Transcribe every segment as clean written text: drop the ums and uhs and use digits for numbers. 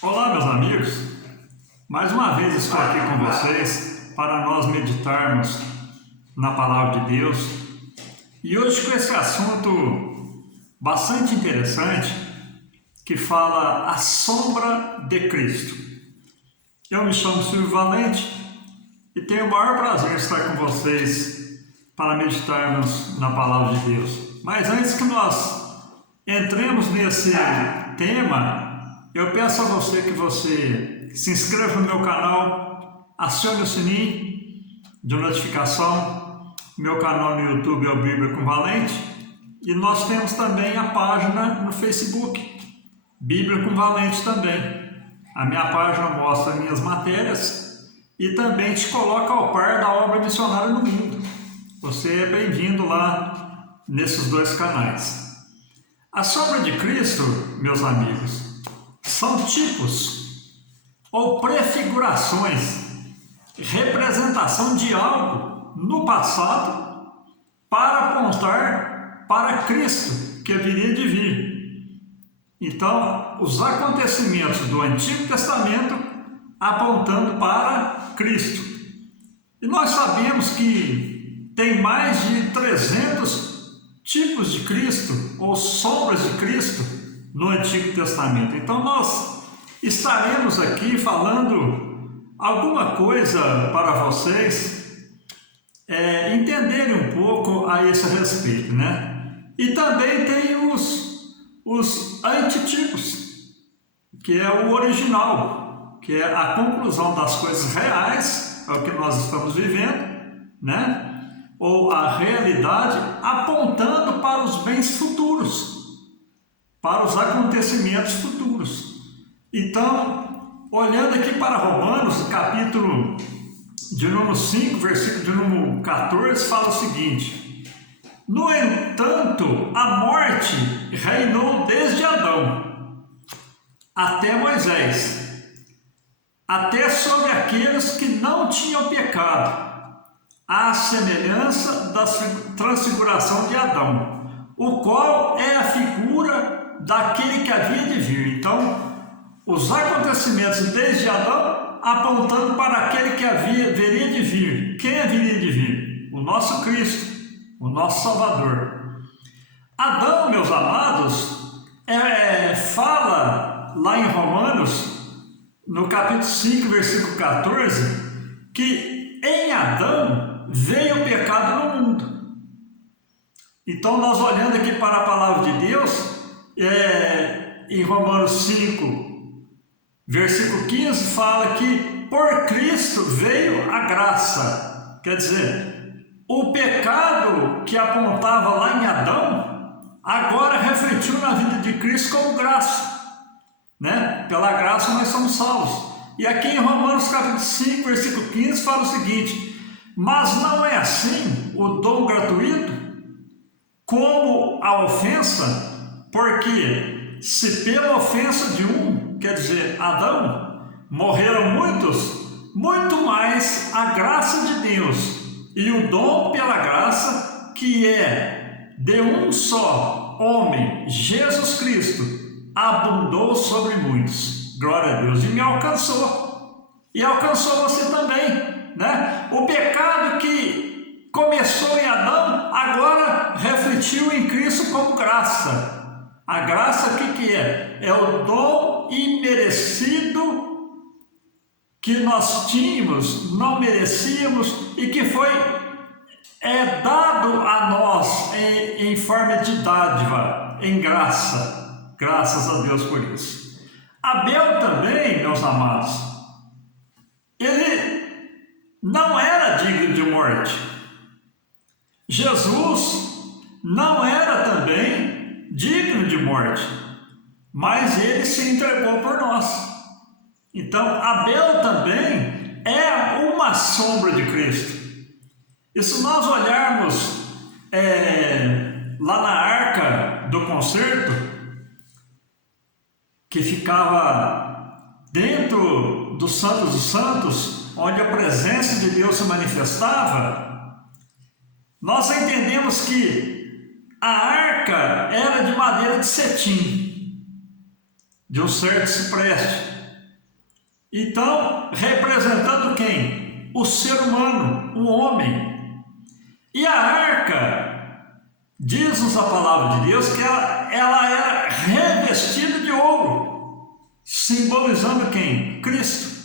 Olá, meus amigos. Mais uma vez estou aqui com vocês para nós meditarmos na Palavra de Deus. E hoje com esse assunto bastante interessante que fala a sombra de Cristo. Eu me chamo Silvio Valente e tenho o maior prazer em estar com vocês para meditarmos na Palavra de Deus. Mas antes que nós entremos nesse tema, eu peço a você que você se inscreva no meu canal, acione o sininho de notificação. Meu canal no YouTube é o Bíblia com Valente e nós temos também a página no Facebook, Bíblia com Valente também. A minha página mostra minhas matérias e também te coloca ao par da obra missionária no mundo. Você é bem-vindo lá nesses dois canais. A sombra de Cristo, meus amigos, são tipos ou prefigurações, representação de algo no passado para apontar para Cristo que haveria de vir. Então, os acontecimentos do Antigo Testamento apontando para Cristo. E nós sabemos que tem mais de 300 tipos de Cristo ou sombras de Cristo no Antigo Testamento. Então nós estaremos aqui falando alguma coisa para vocês entenderem um pouco a esse respeito, né? E também tem os antitipos, que é o original, que é a conclusão das coisas reais, é o que nós estamos vivendo, né? Ou a realidade apontando para os bens futuros, para os acontecimentos futuros. Então, olhando aqui para Romanos, capítulo de número 5, versículo de número 14, fala o seguinte: no entanto, a morte reinou desde Adão até Moisés, até sobre aqueles que não tinham pecado, à semelhança da transfiguração de Adão, o qual é a figura daquele que havia de vir. Então, os acontecimentos desde Adão apontando para aquele que haveria de vir. Quem haveria de vir? O nosso Cristo, o nosso Salvador. Adão, meus amados, fala lá em Romanos, no capítulo 5, versículo 14, que em Adão veio o pecado no mundo. Então, nós olhando aqui para a palavra de Deus, em Romanos 5, versículo 15, fala que por Cristo veio a graça. Quer dizer, o pecado que apontava lá em Adão, agora refletiu na vida de Cristo como graça, né? Pela graça nós somos salvos. E aqui em Romanos capítulo 5, versículo 15, fala o seguinte: mas não é assim o dom gratuito, como a ofensa. Porque se pela ofensa de um, quer dizer, Adão, morreram muitos, muito mais a graça de Deus e o dom pela graça, que é de um só homem, Jesus Cristo, abundou sobre muitos. Glória a Deus. E me alcançou. E alcançou você também, né? O pecado que começou em Adão, agora refletiu em Cristo como graça. A graça, o que é? É o dom imerecido que nós tínhamos, não merecíamos e que foi dado a nós em forma de dádiva, em graça. Graças a Deus por isso. Abel também, meus amados, ele não era digno de morte. Jesus não era também digno de morte, mas ele se entregou por nós. Então, Abel também é uma sombra de Cristo. E se nós olharmos lá na arca do concerto, que ficava dentro do Santo dos Santos, onde a presença de Deus se manifestava, nós entendemos que a arca era de madeira de cetim, de um certo cipreste. Então, representando quem? O ser humano, o homem. E a arca, diz-nos a palavra de Deus que ela era revestida de ouro, simbolizando quem? Cristo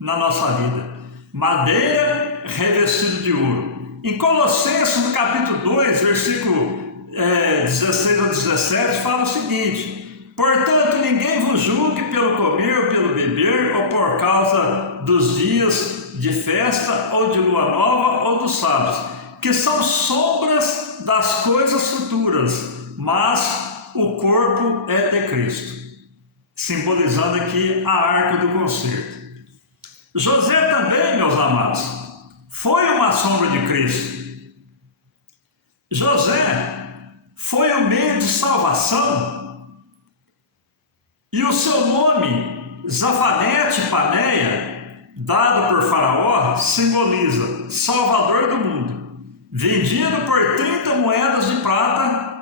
na nossa vida. Madeira revestida de ouro. Em Colossenses, no capítulo 2, versículo 16 a 17, fala o seguinte: portanto, ninguém vos julgue pelo comer ou pelo beber, ou por causa dos dias de festa, ou de lua nova, ou dos sábados, que são sombras das coisas futuras, mas o corpo é de Cristo. Simbolizando aqui a arca do concerto. José também, meus amados, foi uma sombra de Cristo. José foi o meio de salvação, e o seu nome, Zafanete Paneia, dado por Faraó, simboliza Salvador do mundo, vendido por 30 moedas de prata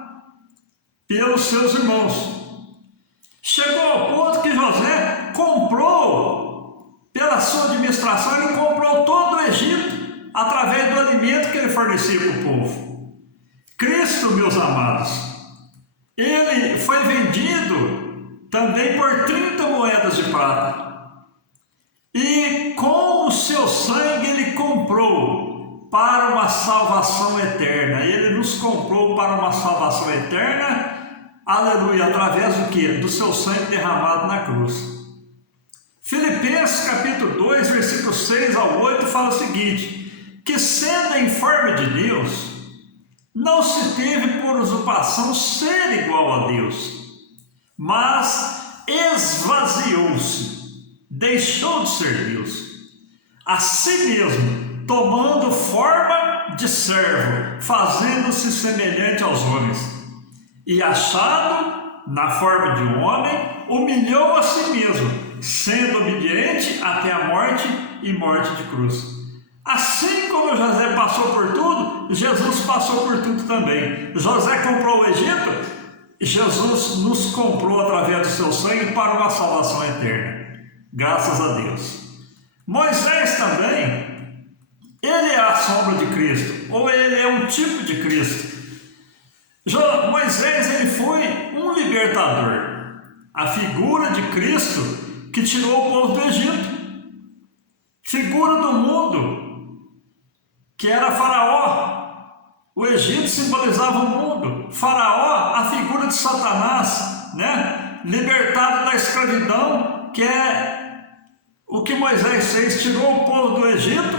pelos seus irmãos. Chegou ao ponto que José comprou, pela sua administração, ele comprou todo o Egito através do alimento que ele fornecia para o povo. Cristo, meus amados, ele foi vendido também por 30 moedas de prata. E com o seu sangue ele comprou para uma salvação eterna. Ele nos comprou para uma salvação eterna, aleluia, através do quê? Do seu sangue derramado na cruz. Filipenses capítulo 2, versículos 6 ao 8 fala o seguinte: que sendo em forma de Deus, não se teve por usurpação ser igual a Deus, mas esvaziou-se, deixou de ser Deus, a si mesmo, tomando forma de servo, fazendo-se semelhante aos homens, e achado na forma de um homem, humilhou a si mesmo, sendo obediente até a morte e morte de cruz. Assim como José passou por tudo, Jesus passou por tudo também. José comprou o Egito, Jesus nos comprou através do seu sangue para uma salvação eterna. Graças a Deus. Moisés também, ele é a sombra de Cristo, ou ele é um tipo de Cristo. Moisés, ele foi um libertador, a figura de Cristo que tirou o povo do Egito, figura do mundo, que era Faraó. O Egito simbolizava o mundo, Faraó, a figura de Satanás, né? Libertado da escravidão, que é o que Moisés fez, tirou o povo do Egito,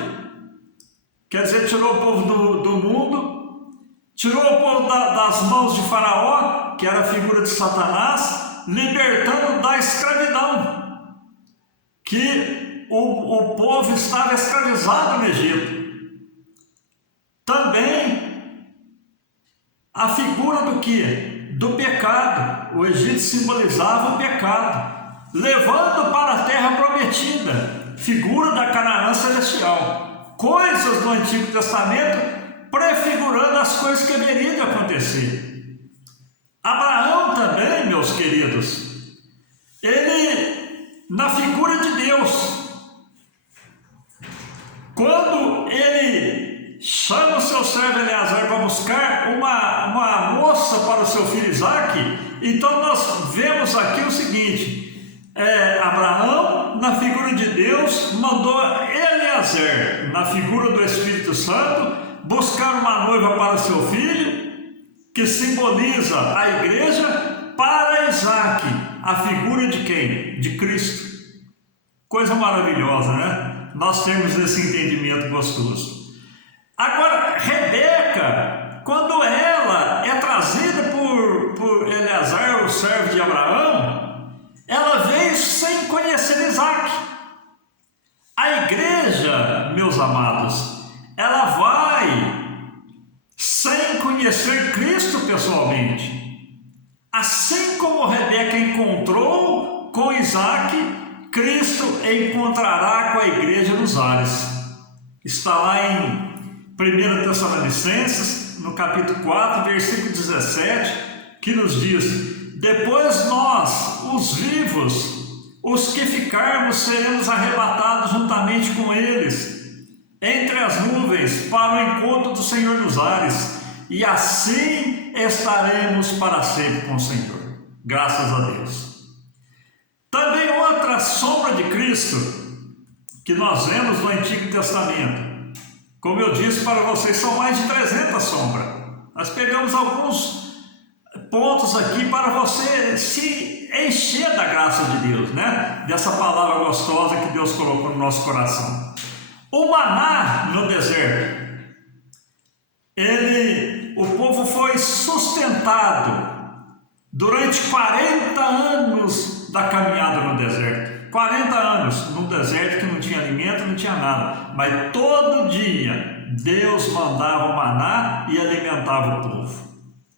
quer dizer, tirou o povo do mundo, tirou o povo das mãos de Faraó, que era a figura de Satanás, libertando da escravidão, que o povo estava escravizado no Egito. Também a figura do que? Do pecado. O Egito simbolizava o pecado, levando para a terra prometida, figura da Canaã celestial. Coisas do Antigo Testamento prefigurando as coisas que haveriam de acontecer. Abraão também, meus queridos, ele, na figura de Deus, quando ele chama o seu servo Eleazar para buscar uma moça para o seu filho Isaque, então nós vemos aqui o seguinte: Abraão, na figura de Deus, mandou Eleazar, na figura do Espírito Santo, buscar uma noiva para o seu filho, que simboliza a igreja, para Isaque, a figura de quem? De Cristo. Coisa maravilhosa, né? Nós temos esse entendimento gostoso. Agora, Rebeca, quando ela é trazida por Eleazar, o servo de Abraão, ela veio sem conhecer Isaque. A igreja, meus amados, ela vai sem conhecer Cristo pessoalmente. Assim como Rebeca encontrou com Isaque, Cristo encontrará com a igreja nos ares. Está lá em 1 Tessalonicenses, no capítulo 4, versículo 17, que nos diz: depois nós, os vivos, os que ficarmos seremos arrebatados juntamente com eles, entre as nuvens, para o encontro do Senhor nos ares, e assim estaremos para sempre com o Senhor. Graças a Deus. Também outra sombra de Cristo que nós vemos no Antigo Testamento. Como eu disse para vocês, são mais de 300 sombras. Nós pegamos alguns pontos aqui para você se encher da graça de Deus, né? Dessa palavra gostosa que Deus colocou no nosso coração. O maná no deserto. O povo foi sustentado durante 40 anos da caminhada no deserto. 40 anos num deserto que não tinha alimento, não tinha nada. Mas todo dia Deus mandava o maná e alimentava o povo.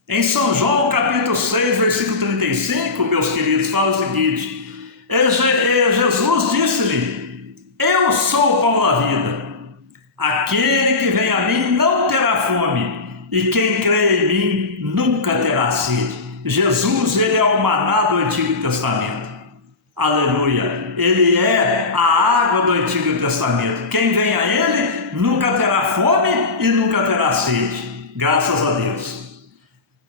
Em São João capítulo 6, versículo 35, meus queridos, fala o seguinte: Jesus disse-lhe: eu sou o pão da vida. Aquele que vem a mim não terá fome, e quem crê em mim nunca terá sede. Jesus, ele é o maná do Antigo Testamento. Aleluia! Ele é a água do Antigo Testamento. Quem vem a ele nunca terá fome e nunca terá sede. Graças a Deus.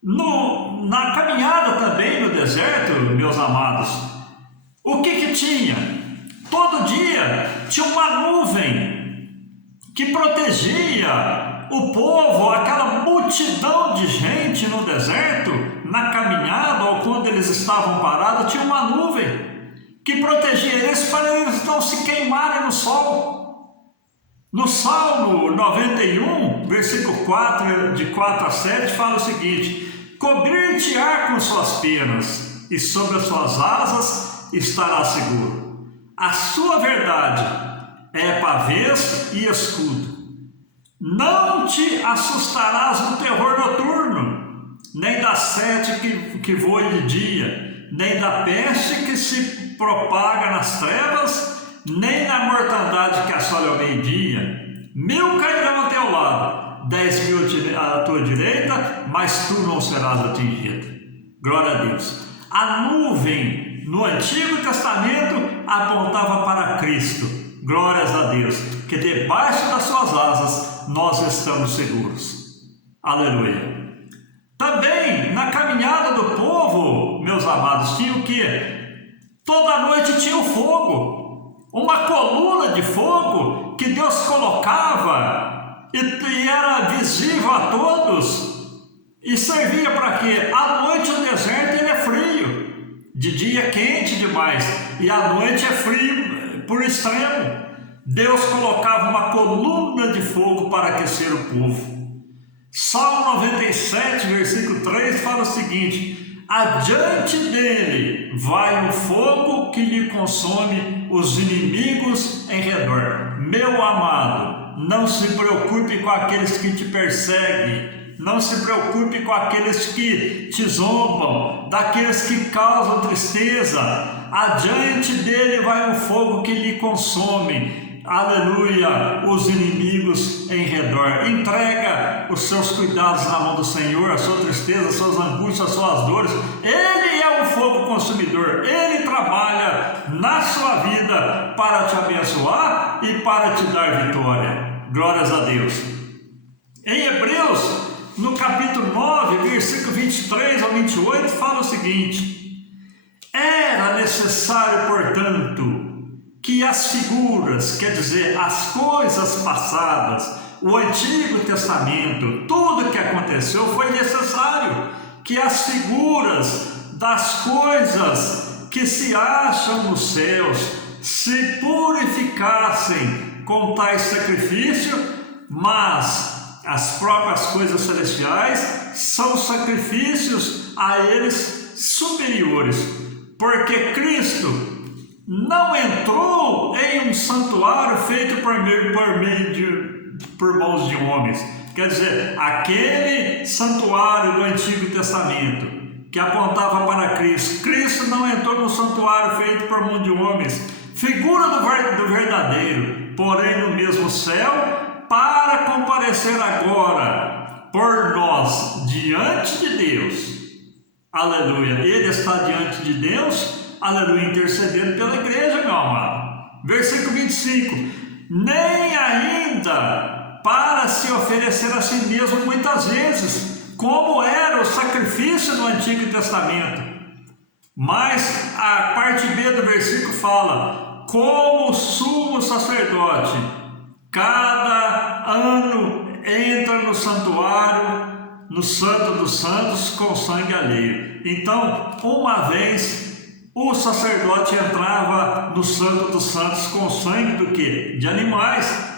Na caminhada também no deserto, meus amados, o que tinha? Todo dia tinha uma nuvem que protegia o povo, aquela multidão de gente no deserto, na caminhada ou quando eles estavam parados, tinha uma nuvem que protegia eles para eles não se queimarem no sol. No Salmo 91, versículo 4, de 4 a 7, fala o seguinte: cobrir-te-á com suas penas, e sobre as suas asas estará seguro. A sua verdade é pavês e escudo. Não te assustarás no terror noturno, nem da sete que voa de dia, nem da peste que se propaga nas trevas, nem da mortandade que assola ao meio-dia. 1000 cairão ao teu lado, 10.000 à tua direita, mas tu não serás atingido. Glória a Deus. A nuvem no Antigo Testamento apontava para Cristo. Glórias a Deus, que debaixo das suas asas nós estamos seguros. Aleluia. Também na caminhada do povo, meus amados, tinha o quê? Toda noite tinha o fogo, uma coluna de fogo que Deus colocava e era visível a todos. E servia para quê? À noite o deserto ele é frio, de dia é quente demais e à noite é frio por extremo. Deus colocava uma coluna de fogo para aquecer o povo. Salmo 97, versículo 3 fala o seguinte: adiante dele vai um fogo que lhe consome os inimigos em redor. Meu amado, não se preocupe com aqueles que te perseguem. Não se preocupe com aqueles que te zombam, daqueles que causam tristeza. Adiante dele vai um fogo que lhe consome, aleluia, os inimigos em redor. Entrega os seus cuidados na mão do Senhor, a sua tristeza, as suas angústias, as suas dores. Ele é o fogo consumidor, ele trabalha na sua vida para te abençoar e para te dar vitória. Glórias a Deus. Em Hebreus, no capítulo 9, versículo 23 ao 28, fala o seguinte: era necessário, portanto, que as figuras, quer dizer, as coisas passadas, o Antigo Testamento, tudo que aconteceu, foi necessário que as figuras das coisas que se acham nos céus se purificassem com tais sacrifício, mas as próprias coisas celestiais são sacrifícios a eles superiores, porque Cristo não entrou em um santuário feito por mãos de homens. Quer dizer, aquele santuário do Antigo Testamento que apontava para Cristo, Cristo não entrou no santuário feito por mão de homens, figura do verdadeiro, porém no mesmo céu, para comparecer agora por nós diante de Deus. Aleluia. Ele está diante de Deus aleluia, intercedendo pela igreja, meu amado. Versículo 25, nem ainda para se oferecer a si mesmo muitas vezes, como era o sacrifício no Antigo Testamento. Mas a parte B do versículo fala, como sumo sacerdote, cada ano entra no santuário, no Santo dos Santos, com sangue alheio. Então, uma vez, o sacerdote entrava no Santo dos Santos com sangue do quê? De animais.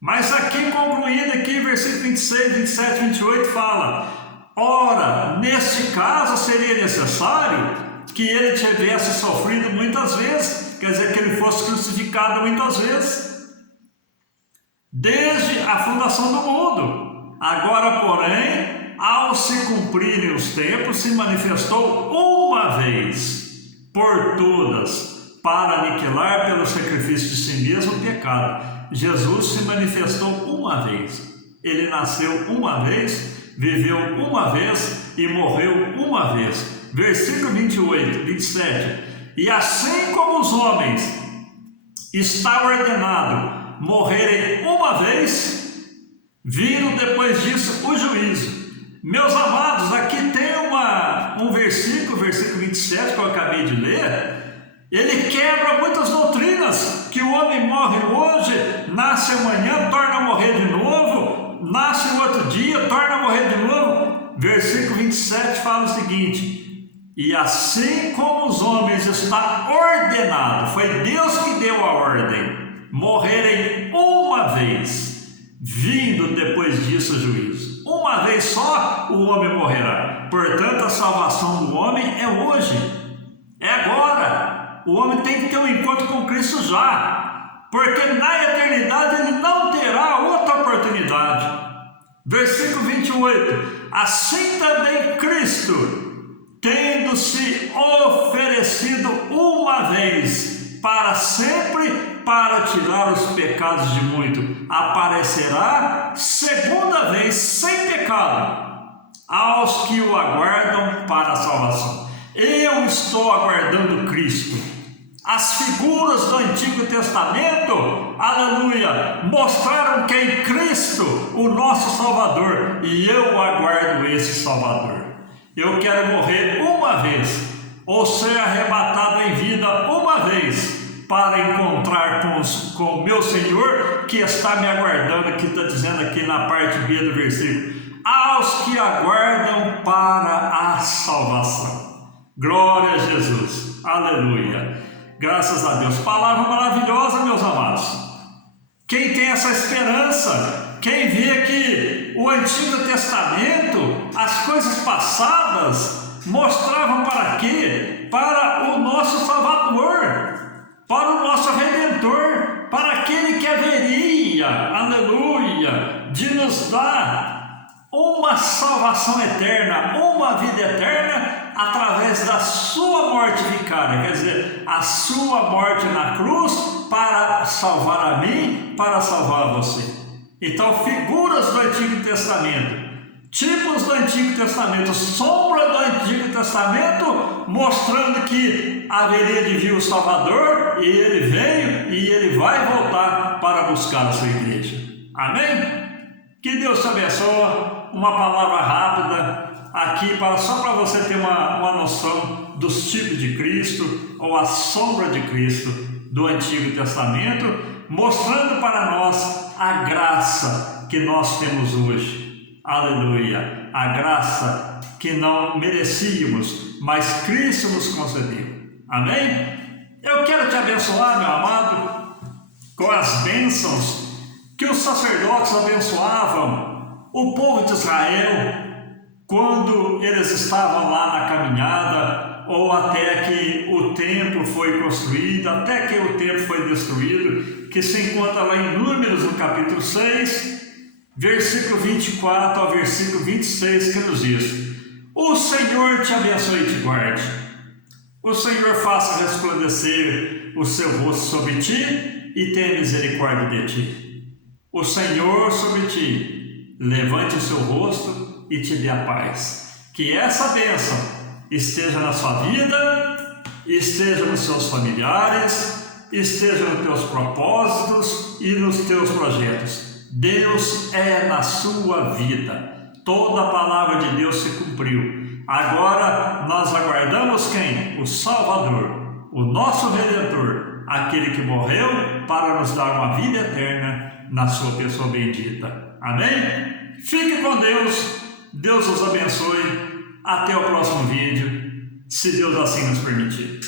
Mas aqui, concluindo aqui, versículo 26, 27, 28, fala, ora, neste caso seria necessário que ele tivesse sofrido muitas vezes, quer dizer, que ele fosse crucificado muitas vezes, desde a fundação do mundo. Agora, porém, ao se cumprirem os tempos, se manifestou uma vez por todas, para aniquilar pelo sacrifício de si mesmo o pecado. Jesus se manifestou uma vez, ele nasceu uma vez, viveu uma vez e morreu uma vez. Versículo 28, 27, e assim como os homens está ordenado morrerem uma vez, vindo depois disso o juízo. Meus amados, aqui tem um versículo 27 que eu acabei de ler, ele quebra muitas doutrinas, que o homem morre hoje, nasce amanhã, torna a morrer de novo, nasce no outro dia, torna a morrer de novo. Versículo 27 fala o seguinte, e assim como os homens está ordenado, foi Deus que deu a ordem, morrerem uma vez, vindo depois disso o juízo. Uma vez só o homem morrerá. Portanto, a salvação do homem é hoje, é agora. O homem tem que ter um encontro com Cristo já, porque na eternidade ele não terá outra oportunidade. Versículo 28, assim também Cristo, tendo se oferecido uma vez para sempre, para tirar os pecados de muito, aparecerá segunda vez sem pecado aos que o aguardam para a salvação. Eu estou aguardando Cristo. As figuras do Antigo Testamento, aleluia, mostraram que em Cristo o nosso Salvador, e eu aguardo esse Salvador. Eu quero morrer uma vez, ou ser arrebatado em vida uma vez, para encontrar com o meu Senhor, que está me aguardando, que está dizendo aqui na parte B do versículo, aos que aguardam para a salvação. Glória a Jesus, aleluia, graças a Deus. Palavra maravilhosa, meus amados. Quem tem essa esperança, quem vê que o Antigo Testamento, as coisas passadas, mostravam para quê? Para o nosso Salvador, para o nosso Redentor, para aquele que haveria, aleluia, de nos dar uma salvação eterna, uma vida eterna, através da sua morte vicária, quer dizer, a sua morte na cruz, para salvar a mim, para salvar a você. Então, figuras do Antigo Testamento, tipos do Antigo Testamento, sombra do Antigo Testamento, mostrando que haveria de vir o Salvador, e ele veio, e ele vai voltar para buscar a sua igreja. Amém? Que Deus te abençoe. Uma palavra rápida aqui, só para você ter uma noção dos tipos de Cristo, ou a sombra de Cristo do Antigo Testamento, mostrando para nós a graça que nós temos hoje. Aleluia! A graça que não merecíamos, mas Cristo nos concedeu. Amém? Eu quero te abençoar, meu amado, com as bênçãos que os sacerdotes abençoavam o povo de Israel quando eles estavam lá na caminhada, ou até que o templo foi construído, até que o templo foi destruído, que se encontra lá em Números, no capítulo 6, versículo 24 ao versículo 26, que nos diz: o Senhor te abençoe e te guarde, o Senhor faça resplandecer o seu rosto sobre ti e tenha misericórdia de ti, o Senhor sobre ti levante o seu rosto e te dê a paz. Que essa bênção esteja na sua vida esteja nos seus familiares, esteja nos teus propósitos e nos teus projetos. Deus é na sua vida. Toda a palavra de Deus se cumpriu. Agora nós aguardamos quem? O Salvador, o nosso Redentor, aquele que morreu para nos dar uma vida eterna na sua pessoa bendita. Amém? Fique com Deus, Deus os abençoe. Até o próximo vídeo, se Deus assim nos permitir.